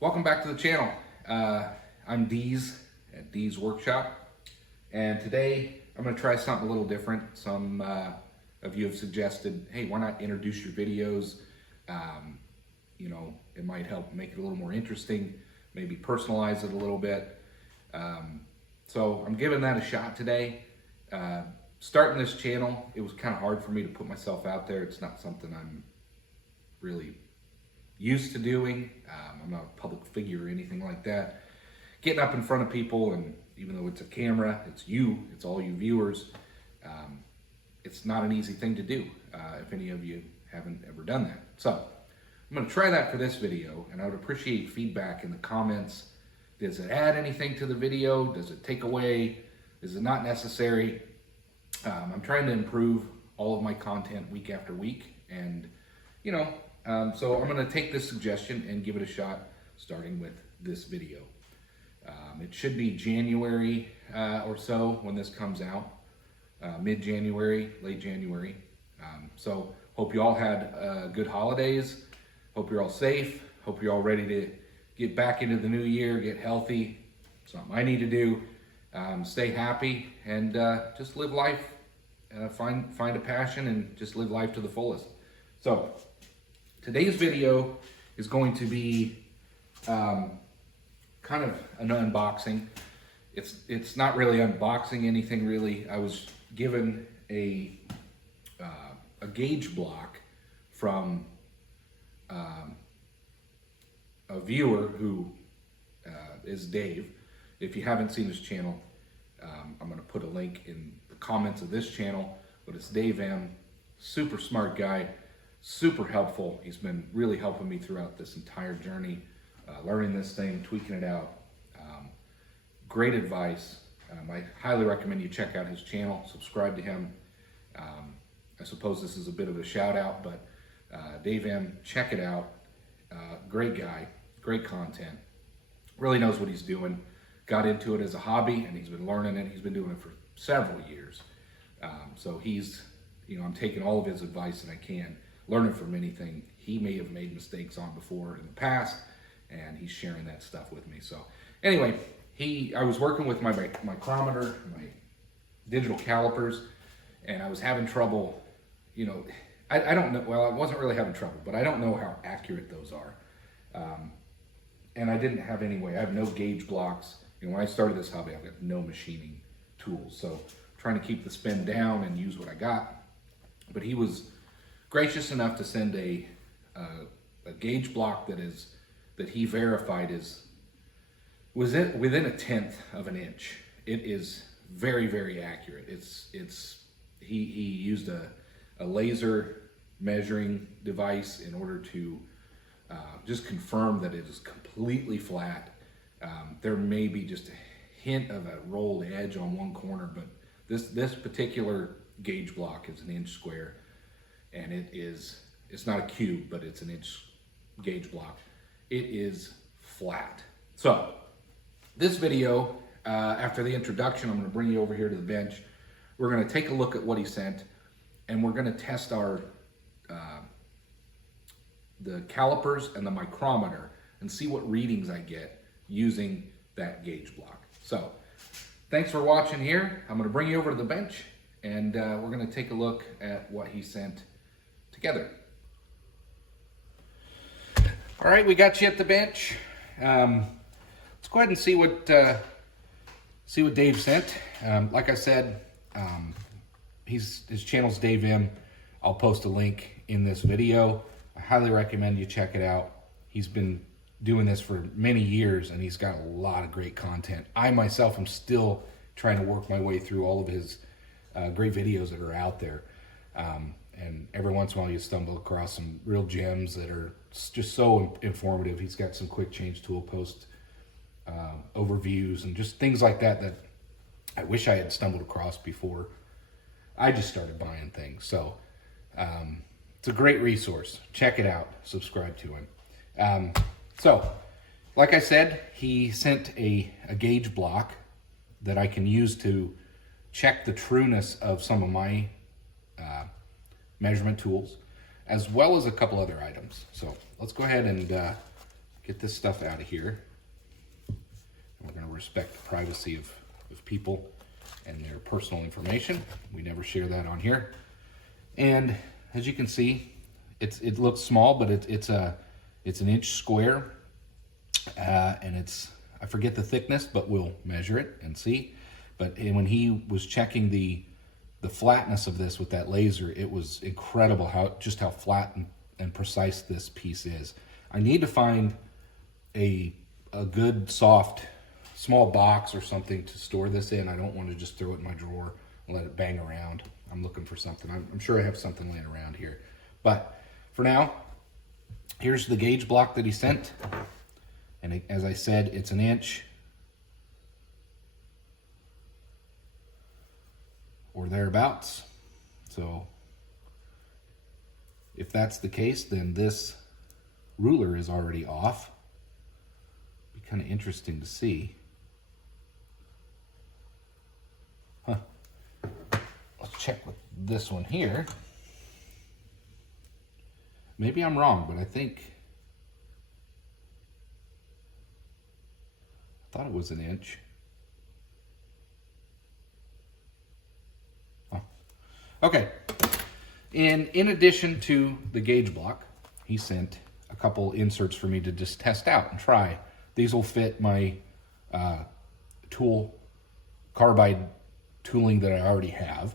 Welcome back to the channel. I'm Deez at Deez Workshop, and today I'm going to try something a little different. Some of you have suggested, hey, why not introduce your videos? It might help make it a little more interesting, maybe personalize it a little bit. So I'm giving that a shot today. Starting this channel, it was kind of hard for me to put myself out there. It's not something I'm really used to doing. I'm not a public figure or anything like that. Getting up in front of people, and even though it's a camera, it's all you viewers, it's not an easy thing to do if any of you haven't ever done that. So I'm going to try that for this video, and I would appreciate feedback in the comments. Does it add anything to the video? Does it take away? Is it not necessary? I'm trying to improve all of my content week after week, and so I'm going to take this suggestion and give it a shot, starting with this video. It should be January or so when this comes out, mid-January, late January. So hope you all had good holidays. Hope you're all safe. Hope you're all ready to get back into the new year, get healthy. Something I need to do. Stay happy and just live life. Find a passion and just live life to the fullest. So today's video is going to be kind of an unboxing. It's not really unboxing anything really. I was given a gauge block from a viewer who is Dave. If you haven't seen his channel, I'm going to put a link in the comments of this channel, but it's Dave M. Super smart guy, super helpful. He's been really helping me throughout this entire journey, learning this thing, tweaking it out. Great advice. I highly recommend you check out his channel, subscribe to him. I suppose this is a bit of a shout out, but Dave M, check it out. Great guy, great content, really knows what he's doing. Got into it as a hobby, and he's been learning it. He's been doing it for several years. So he's, I'm taking all of his advice that I can, learning from anything he may have made mistakes on before in the past, and he's sharing that stuff with me. So anyway, I was working with my micrometer, my digital calipers, and I was having trouble, I don't know, well, I wasn't really having trouble, but I don't know how accurate those are. And I didn't have any way. I have no gauge blocks. When I started this hobby, I've got no machining tools. So trying to keep the spin down and use what I got. But he was gracious enough to send a gauge block that he verified was within 1/10 of an inch. It is very, very accurate. He used a laser measuring device in order to just confirm that it is completely flat. There may be just a hint of a rolled edge on one corner, but this particular gauge block is 1 inch square, and it's not a cube, but it's 1 inch gauge block. It is flat. So this video, after the introduction, I'm going to bring you over here to the bench. We're going to take a look at what he sent, and we're going to test the calipers and the micrometer and see what readings I get using that gauge block. So thanks for watching here. I'm going to bring you over to the bench, and we're going to take a look at what he sent together. All right, we got you at the bench. Let's go ahead and see what Dave sent. Like I said, his channel's Dave M. I'll post a link in this video. I highly recommend you check it out. He's been doing this for many years, and he's got a lot of great content. I myself am still trying to work my way through all of his great videos that are out there. And every once in a while you stumble across some real gems that are just so informative. He's got some quick change tool post overviews and just things like that I wish I had stumbled across before I just started buying things. So it's a great resource. Check it out. Subscribe to him. So, like I said, he sent a gauge block that I can use to check the trueness of some of my measurement tools, as well as a couple other items. So let's go ahead and get this stuff out of here. We're going to respect the privacy of people and their personal information. We never share that on here. And as you can see, it looks small, but it's an inch square, and I forget the thickness, but we'll measure it and see. But when he was checking the flatness of this with that laser, it was incredible how flat and precise this piece is. I need to find a good soft small box or something to store this in. I don't want to just throw it in my drawer and let it bang around. I'm looking for something. I'm sure I have something laying around here. But for now, here's the gauge block that he sent. And as I said, it's an inch or thereabouts. So if that's the case, then this ruler is already off. Be kind of interesting to see. Huh. Let's check with this one here. Maybe I'm wrong, but I thought it was an inch. Oh. Okay. And in addition to the gauge block, he sent a couple inserts for me to just test out and try. These will fit my carbide tooling that I already have.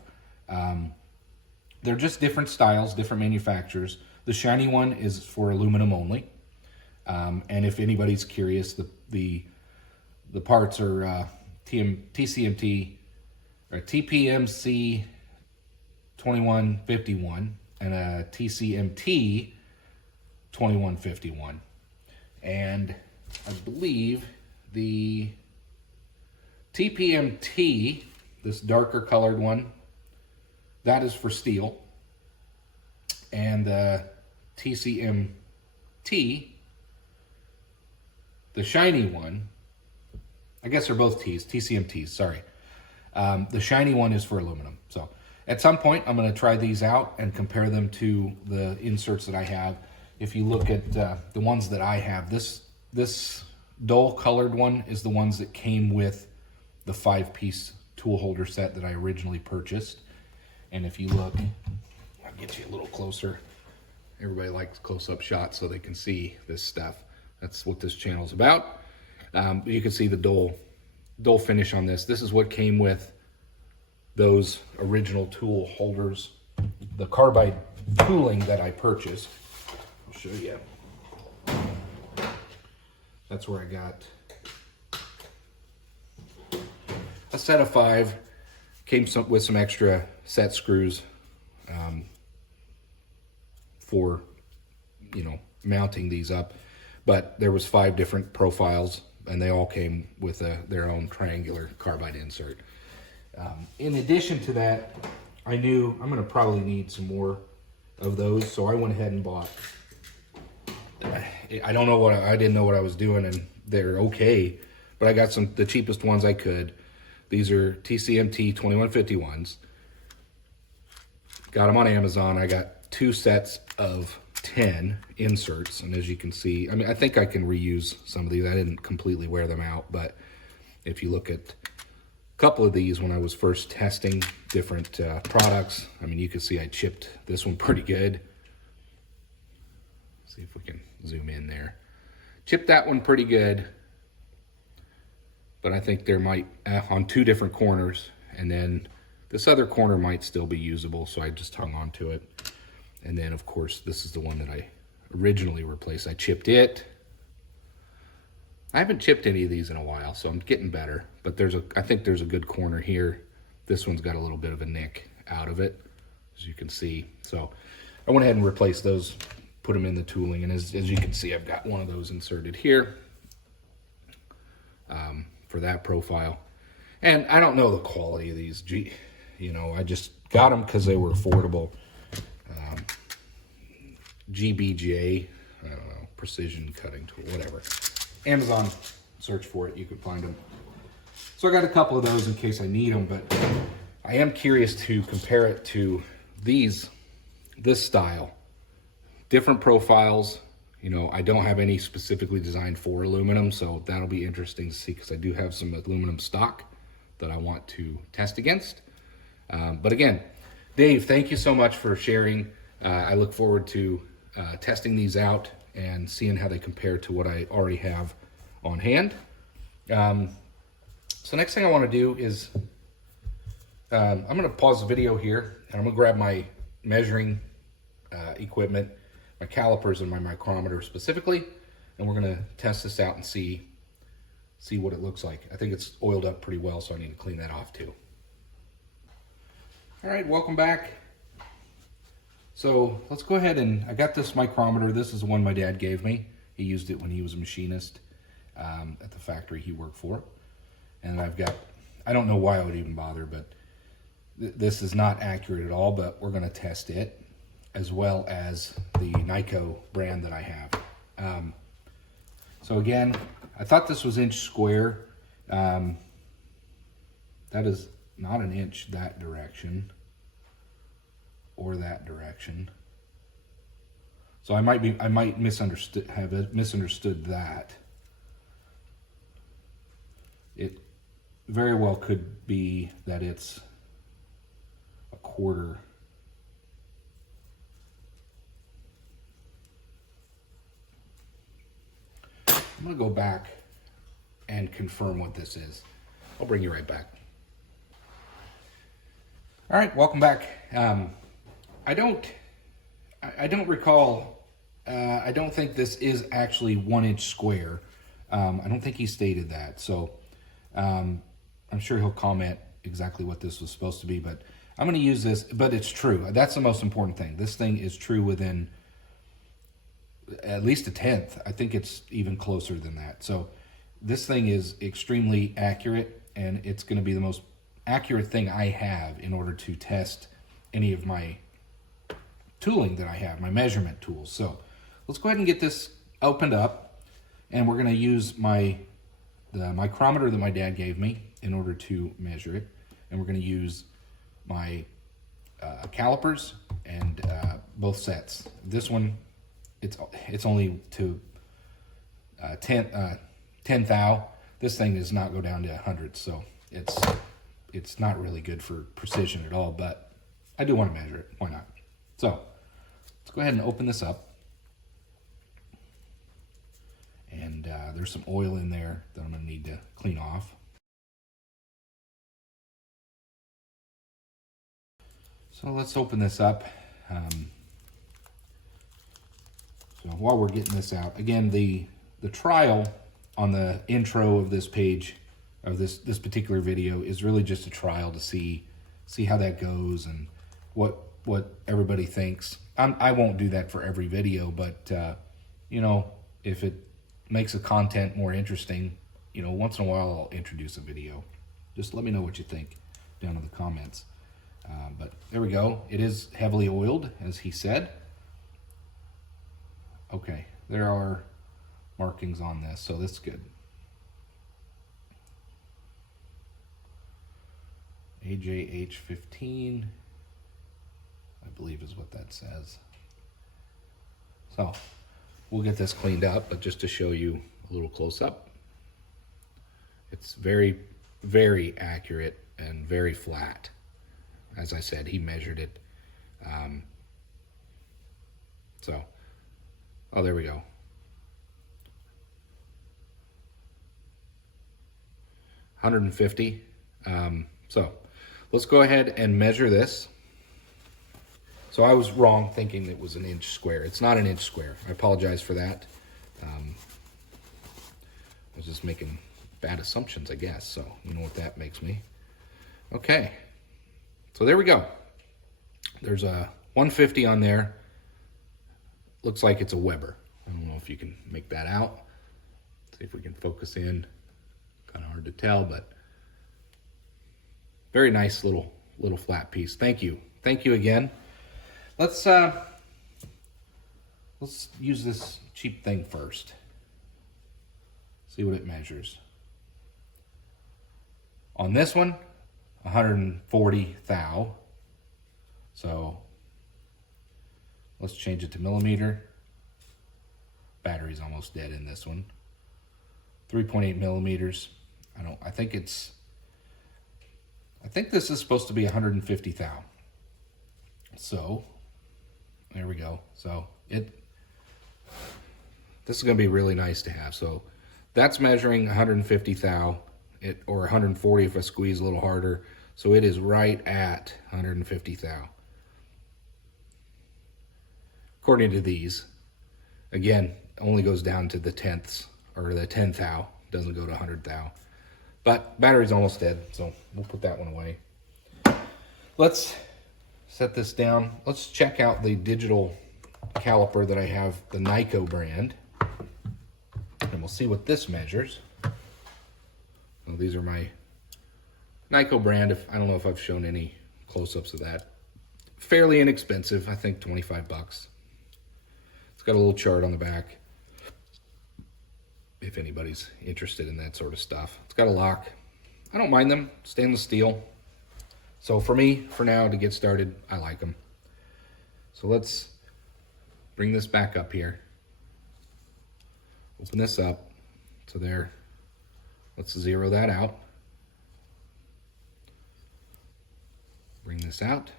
They're just different styles, different manufacturers. The shiny one is for aluminum only. And if anybody's curious, the parts are TCMT or TPMC 2151 and a TCMT 2151. And I believe the TPMT, this darker colored one, that is for steel. And the TCMT, the shiny one, I guess they're both T's, TCMTs, sorry. The shiny one is for aluminum. So at some point, I'm going to try these out and compare them to the inserts that I have. If you look at the ones that I have, this dull colored one is the ones that came with the 5-piece tool holder set that I originally purchased. And if you look, I'll get you a little closer. Everybody likes close-up shots so they can see this stuff. That's what this channel's about. You can see the dull finish on this. This is what came with those original tool holders, the carbide tooling that I purchased. I'll show you. That's where I got a set of 5. Came with some extra set screws for, mounting these up. But there was 5 different profiles, and they all came with their own triangular carbide insert. In addition to that, I knew I'm going to probably need some more of those, so I went ahead and bought. I didn't know what I was doing, and they're okay, but I got the cheapest ones I could. These are TCMT 2151s. Got them on Amazon. I got 2 sets of 10 inserts, and as you can see, I think I can reuse some of these. I didn't completely wear them out, but if you look at a couple of these when I was first testing different products, you can see I chipped this one pretty good. See if we can zoom in there. Chipped that one pretty good, but I think there might, on 2 different corners, and then this other corner might still be usable, so I just hung on to it. And then, of course, this is the one that I originally replaced. I chipped it. I haven't chipped any of these in a while, so I'm getting better. But I think there's a good corner here. This one's got a little bit of a nick out of it, as you can see. So I went ahead and replaced those, put them in the tooling. And as you can see, I've got one of those inserted here for that profile. And I don't know the quality of these. I just got them because they were affordable. GBJ, I don't know, precision cutting tool, whatever. Amazon, search for it, you can find them. So I got a couple of those in case I need them, but I am curious to compare it to this style. Different profiles, You know, I don't have any specifically designed for aluminum, so that'll be interesting to see because I do have some aluminum stock that I want to test against. But again, Dave, thank you so much for sharing. I look forward to testing these out and seeing how they compare to what I already have on hand. So next thing I want to do is I'm going to pause the video here and I'm going to grab my measuring equipment, my calipers and my micrometer specifically, and we're going to test this out and see what it looks like. I think it's oiled up pretty well, so I need to clean that off too. All right, welcome back. So let's go ahead and, I got this micrometer. This is the one my dad gave me. He used it when he was a machinist at the factory he worked for. And I've got, I don't know why I would even bother, but this is not accurate at all, but we're gonna test it, as well as the Nyko brand that I have. So again, I thought this was inch square. That is not an inch that direction or that direction. So I might have misunderstood that. It very well could be that it's a quarter. I'm gonna go back and confirm what this is. I'll bring you right back. All right, welcome back. I don't recall, I don't think this is actually 1 inch square. I don't think he stated that. So I'm sure he'll comment exactly what this was supposed to be, but I'm going to use this, but it's true. That's the most important thing. This thing is true within at least a tenth. I think it's even closer than that. So this thing is extremely accurate, and it's going to be the most accurate thing I have in order to test any of my tooling that I have, my measurement tools. So let's go ahead and get this opened up, and we're going to use the micrometer that my dad gave me in order to measure it, and we're going to use my calipers and both sets. This one, it's only to 10 thou. This thing does not go down to 100, so it's not really good for precision at all, but I do want to measure it. Why not? So let's go ahead and open this up. And there's some oil in there that I'm going to need to clean off. So let's open this up. So while we're getting this out, again, the trial on the intro of this page, of this particular video, is really just a trial to see how that goes and what everybody thinks. I won't do that for every video, but you know, if it makes the content more interesting, you know, once in a while I'll introduce a video. Just let me know what you think down in the comments. But there we go. It is heavily oiled, as he said. Okay, there are markings on this, so that's good. AJH15, I believe is what that says. So we'll get this cleaned up, but just to show you a little close up, it's very, very accurate and very flat. As I said, he measured it. Oh, there we go. $150. So let's go ahead and measure this. So I was wrong thinking it was an inch square. It's not an inch square. I apologize for that. I was just making bad assumptions, I guess. So you know what that makes me. Okay. So there we go. There's a 150 on there. Looks like it's a Weber. I don't know if you can make that out. See if we can focus in. Kind of hard to tell, but very nice little flat piece. Thank you. Thank you again. Let's use this cheap thing first. See what it measures. On this one, 140 thou. So let's change it to millimeter. battery's almost dead in this one. 3.8 millimeters. I think this is supposed to be 150 thou. So there we go. So this is going to be really nice to have. So that's measuring 150 thou, or 140 if I squeeze a little harder. So it is right at 150 thou. According to these, again, only goes down to the tenths, or the 10 thou, doesn't go to 100 thou. But battery's almost dead, so we'll put that one away. Let's set this down. Let's check out the digital caliper that I have, the Nyko brand. And we'll see what this measures. Well, these are my Nyko brand. I don't know if I've shown any close-ups of that. Fairly inexpensive, I think 25 bucks. It's got a little chart on the back, if anybody's interested in that sort of stuff. It's got a lock. I don't mind them, stainless steel. So for me, for now, to get started, I like them. So let's bring this back up here. Open this up. So there, let's zero that out. Bring this out.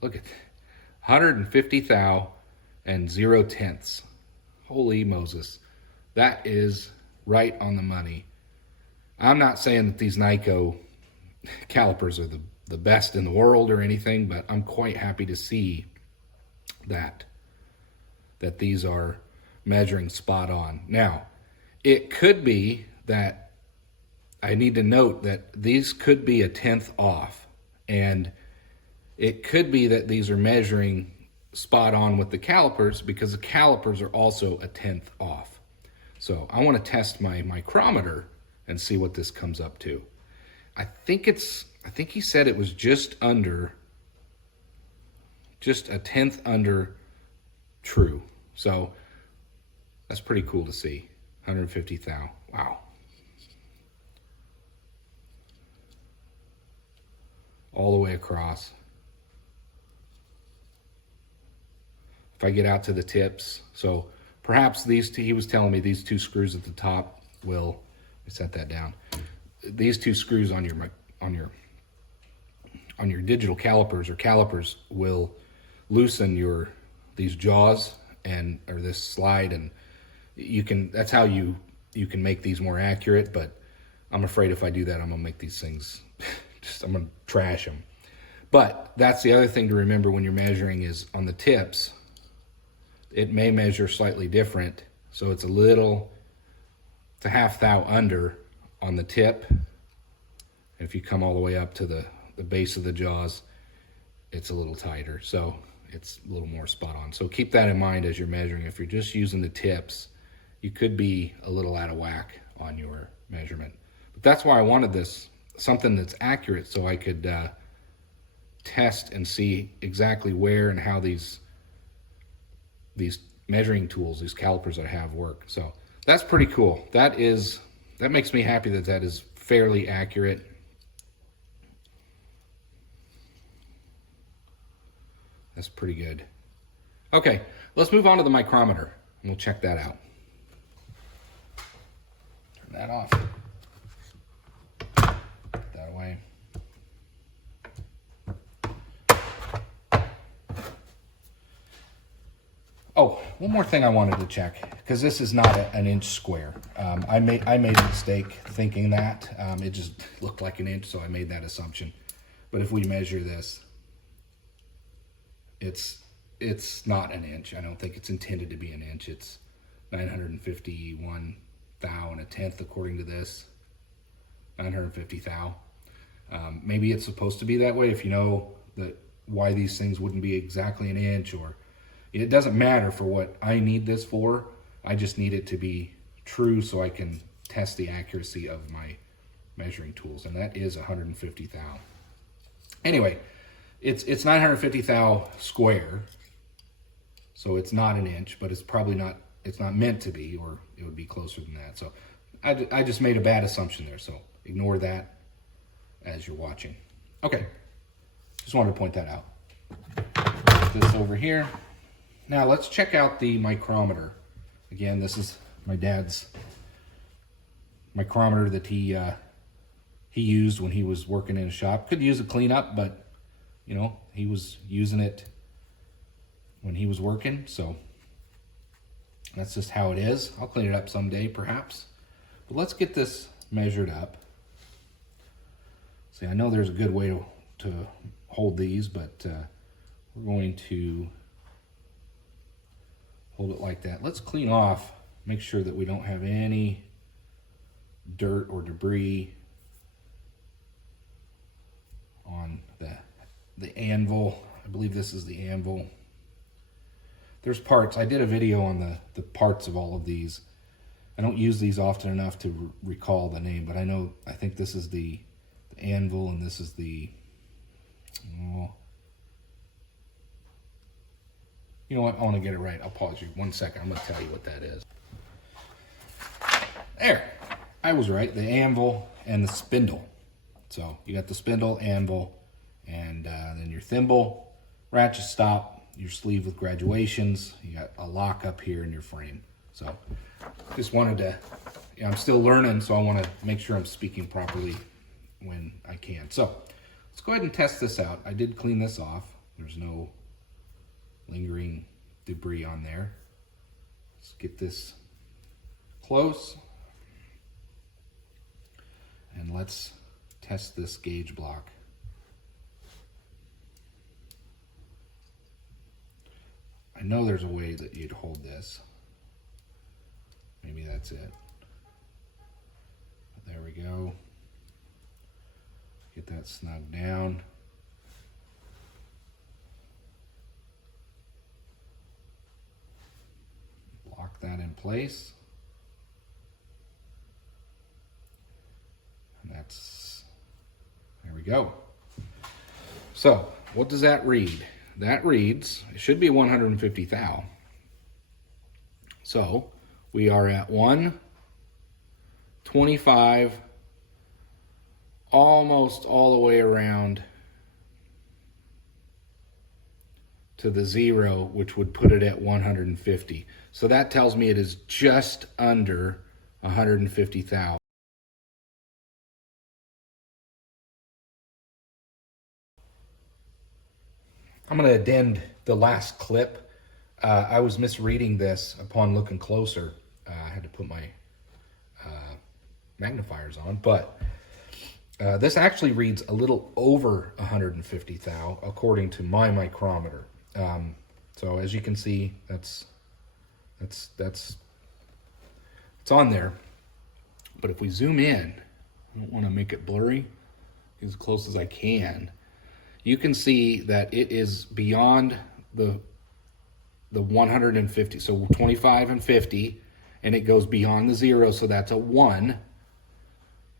Look at 150 thou and 0 tenths. Holy Moses. That is right on the money. I'm not saying that these Nyko calipers are the best in the world or anything, but I'm quite happy to see that these are measuring spot on. Now, it could be that I need to note that these could be a tenth off, and it could be that these are measuring spot on with the calipers because the calipers are also a tenth off. So I want to test my micrometer and see what this comes up to. I think he said it was just a tenth under true. So that's pretty cool to see. 150 thou. Wow. All the way across. If I get out to the tips, so perhaps he was telling me these two screws at the top will, let me set that down. These two screws on your digital calipers or calipers will loosen these jaws or this slide, and that's how you can make these more accurate. But I'm afraid if I do that, I'm gonna make these things I'm gonna trash them. But that's the other thing to remember when you're measuring is on the tips, it may measure slightly different. So it's a half thou under on the tip. If you come all the way up to the base of the jaws, it's a little tighter. So it's a little more spot on. So keep that in mind as you're measuring. If you're just using the tips, you could be a little out of whack on your measurement. But that's why I wanted something that's accurate, so I could test and see exactly where and how these measuring tools, these calipers I have, work. So that's pretty cool. That makes me happy that is fairly accurate. That's pretty good. Okay, let's move on to the micrometer and we'll check that out. Turn that off. Put that away. Oh, one more thing I wanted to check, because this is not an inch square. I made a mistake thinking that. It just looked like an inch, so I made that assumption. But if we measure this, it's not an inch. I don't think it's intended to be an inch. It's 951 thou and a tenth according to this. 950 thou. Maybe it's supposed to be that way. If you know why these things wouldn't be exactly an inch, or it doesn't matter for what I need this for. I just need it to be true so I can test the accuracy of my measuring tools, and that is 150 thou. Anyway, it's 950 thou square, so it's not an inch, but it's not meant to be, or it would be closer than that. So I just made a bad assumption there, so ignore that as you're watching. Okay, just wanted to point that out. Put this over here. Now let's check out the micrometer. Again, this is my dad's micrometer that he used when he was working in a shop. Could use a cleanup, but you know, he was using it when he was working, so that's just how it is. I'll clean it up someday, perhaps. But let's get this measured up. See, I know there's a good way to hold these, but we're going to hold it like that. Let's clean off, make sure that we don't have any dirt or debris on the anvil. I believe this is the anvil. There's parts. I did a video on the parts of all of these. I don't use these often enough to recall the name, but I think this is the anvil, and this is the, oh, you know what, I want to get it right. I'll pause you 1 second. I'm going to tell you what that is. There, I was right. The anvil and the spindle. So you got the spindle, anvil, and then your thimble, ratchet stop, your sleeve with graduations. You got a lock up here in your frame. So just wanted to, you know, I'm still learning, so I want to make sure I'm speaking properly when I can. So let's go ahead and test this out. I did clean this off. There's no lingering debris on there. Let's get this close. And let's test this gauge block. I know there's a way that you'd hold this. Maybe that's it. But there we go. Get that snug down. Lock that in place. And there we go. So what does that read? That reads, it should be 150 thou. So we are at 125, almost all the way around to the 0, which would put it at 150. So that tells me it is just under 150 thou. I'm going to addend the last clip. I was misreading this upon looking closer. I had to put my magnifiers on, but this actually reads a little over 150 thou according to my micrometer. So as you can see, it's on there. But if we zoom in, I don't want to make it blurry, as close as I can. You can see that it is beyond the 150, so 25 and 50, and it goes beyond the 0, so that's a 1.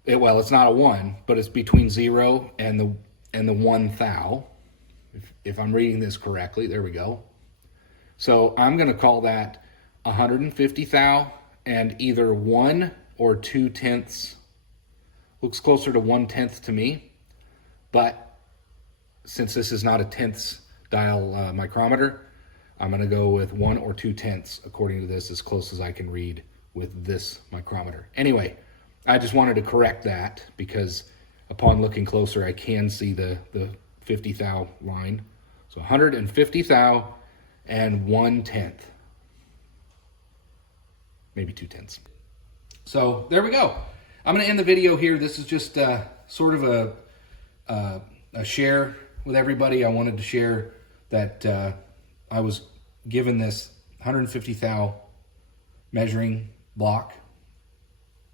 Well, it's not a 1, but it's between 0 and the 1 thou, if I'm reading this correctly. There we go. So I'm going to call that 150 thou, and either 1 or 2/10. Looks closer to 1/10 to me, but since this is not a tenths dial micrometer, I'm going to go with 1 or 2/10 according to this, as close as I can read with this micrometer. Anyway, I just wanted to correct that because upon looking closer, I can see the 50 thou line. So 150 thou and 1/10, maybe 2/10. So there we go. I'm going to end the video here. This is just sort of a share with everybody. I wanted to share that I was given this 150 thou measuring block,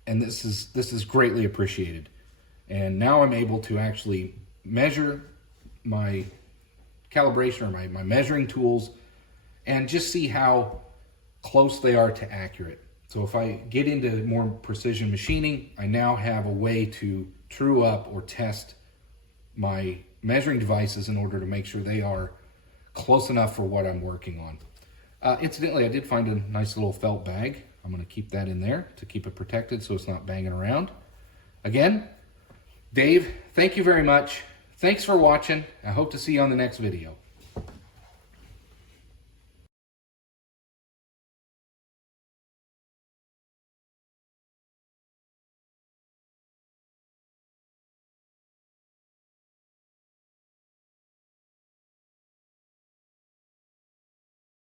and this is greatly appreciated. And now I'm able to actually measure my calibration or my measuring tools and just see how close they are to accurate. So if I get into more precision machining, I now have a way to true up or test my measuring devices in order to make sure they are close enough for what I'm working on. Incidentally, I did find a nice little felt bag. I'm going to keep that in there to keep it protected so it's not banging around. Again, Dave, thank you very much. Thanks for watching. I hope to see you on the next video.